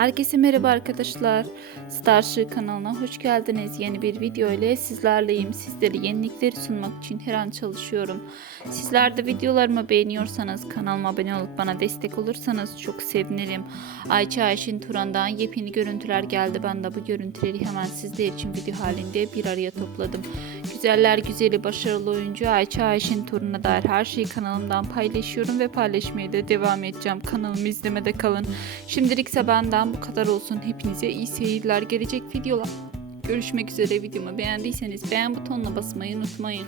Herkese merhaba arkadaşlar. Starship kanalına hoş geldiniz. Yeni bir video ile sizlerleyim. Sizlere yenilikleri sunmak için her an çalışıyorum. Sizler de videolarımı beğeniyorsanız kanalıma abone olup bana destek olursanız çok sevinirim. Ayça Ayşin Turan'dan yepyeni görüntüler geldi. Ben de bu görüntüleri hemen sizler için video halinde bir araya topladım. Güzeller güzeli başarılı oyuncu Ayça Ayşin Turan'a dair her şeyi kanalımdan paylaşıyorum ve paylaşmaya da devam edeceğim. Kanalımı izlemede kalın. Şimdilikse benden bu kadar olsun. Hepinize iyi seyirler. Gelecek videolar. Görüşmek üzere videomu beğendiyseniz beğen butonuna basmayı unutmayın.